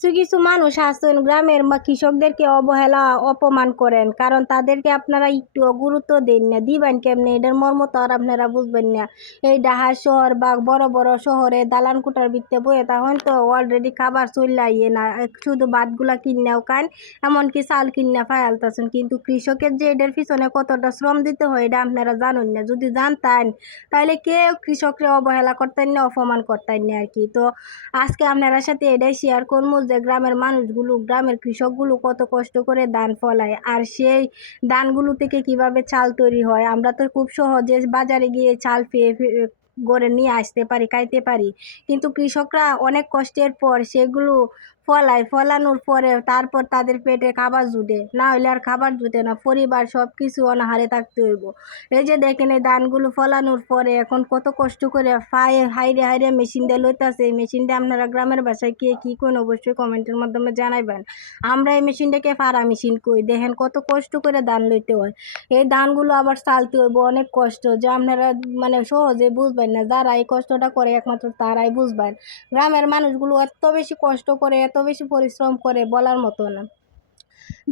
কিছু কিছু মানুষ আছেন গ্রামের কৃষকদেরকে অবহেলা অপমান করেন, কারণ তাদেরকে আপনারা একটু গুরুত্ব দেন না। দিবেন কেমনে এটার মর্ম তো আর আপনারা বুঝবেন না। এই ঢাকা শহর বা বড় বড় শহরে দালান কোঠার ভিতরে বয়ে তখন তো অলরেডি খাবার চলে আইয়ে না, শুধু ভাতগুলা কিনেও খান, এমনকি চাল কিনে ফায়ালতেছেন। কিন্তু কৃষকের যে এটার পিছনে কতটা শ্রম দিতে হয় এটা আপনারা জানেন না। যদি জানতেন তাহলে কেউ কৃষকরা অবহেলা করতেন না, অপমান করতেন না আর কি। তো আজকে আপনার সাথে এটাই শেয়ার করবো যে গ্রামের মানুষগুলো, গ্রামের কৃষকগুলো কত কষ্ট করে ধান ফলায়, আর সেই ধানগুলো থেকে কিভাবে চাল তৈরি হয়। আমরা তো খুব সহজে বাজারে গিয়ে চাল পেয়ে গড়ে নিয়ে আসতে পারি, খাইতে পারি, কিন্তু কৃষকরা অনেক কষ্টের পর সেগুলো ফলায়, ফলানোর পরে তারপর তাদের পেটে খাবার জুটে, না হলে আর খাবার জুটে না, পরিবার সব কিছু অনাহারে থাকতে হইব। এই যে দেখেন এই ধানগুলো ফলানোর পরে এখন কত কষ্ট করে পায়ে হাইরে হাইরে মেশিন দিয়ে লইতেছে। এই মেশিন দিয়ে আপনারা গ্রামের বাসায় কে কী কোন অবশ্যই কমেন্টের মাধ্যমে জানাইবেন। আমরা এই মেশিনটাকে ফাড়া মেশিন কই। দেখেন কত কষ্ট করে ধান লইতে হয়। এই ধানগুলো আবার চালতে হইব, অনেক কষ্ট, যা আপনারা মানে সহজে বুঝবেন না। যারা এই কষ্টটা করে একমাত্র তারাই বুঝবেন। গ্রামের মানুষগুলো এত বেশি কষ্ট করে, এত বেশি পরিশ্রম করে বলার মতো না।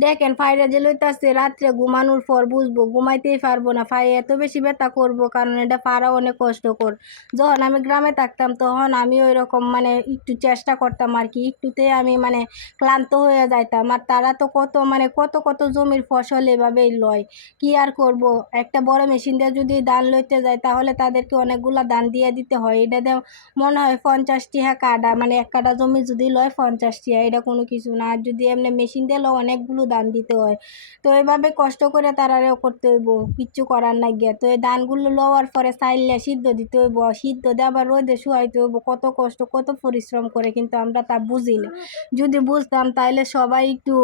দেখেন ফাইরে যে লইতাছে, রাত্রে ঘুমানোর পর বুঝবো, ঘুমাইতেই পারবো না, ফাই এত বেশি ব্যথা করবো, কারণ এটা পারা অনেক কষ্টকর। যখন আমি গ্রামে থাকতাম তখন আমি ওই রকম মানে একটু চেষ্টা করতাম আর কি, একটুতে আমি মানে ক্লান্ত হয়ে যাইতাম। আর তারা তো কত মানে কত কত জমির ফসল এভাবেই লয়। কি আর করব, একটা বড় মেশিন দিয়ে যদি ধান লইতে যায় তাহলে তাদেরকে অনেকগুলা ধান দিয়ে দিতে হয়। এটা দিয়ে মনে হয় 50 টাকা কাটা, মানে এক কাটা জমি যদি লয় 50 টাকা, এটা কোনো কিছু না। আর যদি এমনি মেশিন দিয়ে লয় অনেকগুলো ধান দিতে হয়। তো এইভাবে কষ্ট করে তারারেও করতে হইব, কিচ্ছু করার নাই গিয়া। তো এই ধানগুলো লওয়ার পরে চাইলে সিদ্ধ দিতে হইব, সিদ্ধ দিয়ে আবার রোদে শুয়াইতে হইব, কত কষ্ট কত পরিশ্রম করে, কিন্তু আমরা তা বুঝি না। যদি বুঝতাম তাহলে সবাই একটু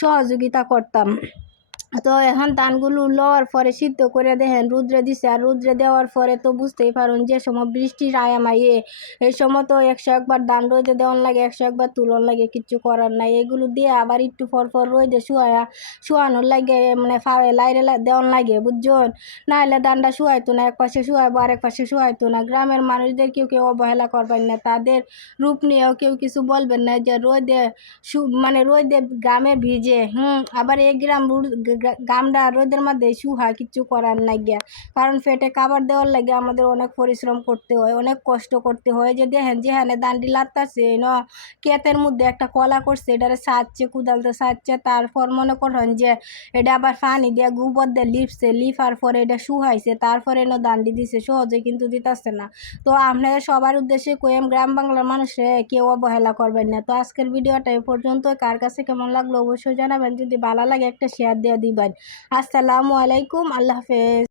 সহযোগিতা করতাম। তো এখন ধানগুলো লওয়ার পরে সিদ্ধ করে দেখেন রুদ্রে দিছে, আর রুদ্রে দেওয়ার পরে তো বুঝতেই পারুন যে সময় বৃষ্টির আয়ামাইয়ে এই সময় তো 101বার ধান রোদে দেওয়ান লাগে, 101বার তুলন লাগে, কিচ্ছু করার নাই। এগুলো দিয়ে আবার একটু পর পর রোদে শুয়ানোর লাগে, মানে ফাওয়ে লাইরে দেওয়ান লাগে, বুঝছেন। না হলে ধানটা শুয়াইতো না, এক পাশে শুয়াইবো আর এক পাশে শুয়াইতো না। গ্রামের মানুষদের কেউ কেউ অবহেলা করবেন না, তাদের রূপ নিয়েও কেউ কিছু বলবেন না যে রোদে মানে রোদে গ্রামে ভিজে, আবার এই গামডা রোদের মধ্যে শুহায়, কিচ্ছু করার নাই গিয়া। কারণ পেটে খাবার দেওয়ার লাগে আমাদের অনেক পরিশ্রম করতে হয়, অনেক কষ্ট করতে হয়। যে দেখেন যেখানে দান্ডি লাগতেছে ক্ষেতের মধ্যে একটা কলা করছে, এটারে সাজছে, কুদালতে সাজছে, তারপর মনে করেন যে এটা আবার পানি দিয়ে গোবর দিয়ে লিপছে, লিপার পরে এটা শুহাইছে, তারপরে দান্ডি দিছে, সহজে কিন্তু দিতেছে না। তো আপনাদের সবার উদ্দেশ্যে কইম, গ্রাম বাংলার মানুষে কেউ অবহেলা করবেন না। তো আজকের ভিডিওটা এ পর্যন্ত। কার কাছে কেমন লাগলো অবশ্যই জানাবেন, যদি ভালো লাগে একটা শেয়ার দিয়ে দিবেন। আসসালামু আলাইকুম, আল্লাহ হাফেজ।